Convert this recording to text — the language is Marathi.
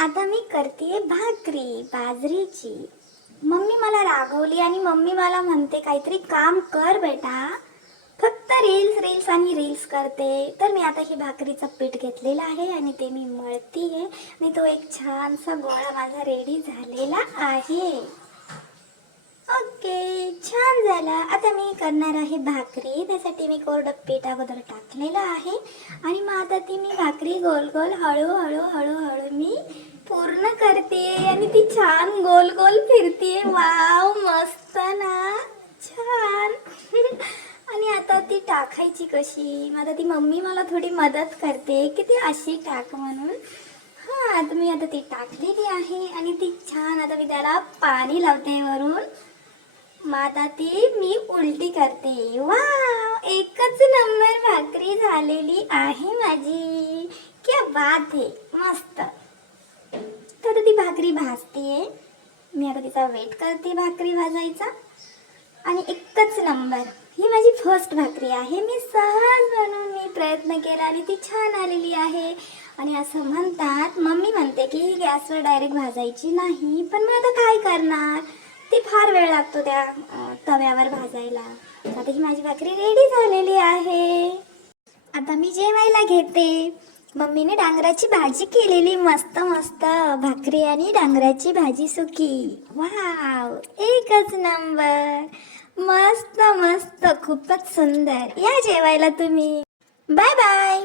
आता मी करते भाकरी बाजरीची. मम्मी मला रागवली आणि मम्मी मला म्हणते काहीतरी काम कर बेटा, फक्त रील्स रील्स आणि रील्स करते. तर मी आता हे भाकरीचं पीठ घेतलेलं आहे आणि ते मी मळतीये आणि तो एक छानसा गोळा माझा रेडी झालेला आहे. ओके, छान झाला. आता मी करणार आहे भाकरी. त्यासाठी मी कोरडं पीठ अगोदर टाकलेलं आहे आणि मग आता ती मी भाकरी गोल गोल हळूहळू हळूहळू मी पूर्ण करते आणि ती छान गोल गोल फिरते. वाव, मस्त ना, छान. आणि आता ती टाकायची कशी? मग आता ती मम्मी मला थोडी मदत करते की ती अशी टाक म्हणून. हां, तर मी आता ती टाकलेली आहे आणि ती छान, आता मी त्याला पाणी लावते वरून. मग आता ती मी उलटी करते. वाव, एकच नंबर भाकरी झालेली आहे माझी. क्या बात है, मस्त. तर आता ती भाकरी भाजतीये. मी आता तिचा वेट करते भाकरी भाजायचा. आणि एकच नंबर, ही माझी फर्स्ट भाकरी आहे. मी सहज म्हणून मी प्रयत्न केला आणि ती छान आलेली आहे. आणि असं म्हणतात, मम्मी म्हणते की ही गॅसवर डायरेक्ट भाजायची नाही, पण मग आता काय करणार, ती फार वेळ लागतो त्या तव्यावर भाजायला. आता ही माझी भाकरी रेडी झालेली आहे. आता मी जेवायला घेते. मम्मीने डांगराची भाजी केलेली, मस्त मस्त भाकरी आणि डांगराची भाजी सुकी. वाव, एकच नंबर, मस्त मस्त, खूपच सुंदर. या जेवायला तुम्ही. Bye bye.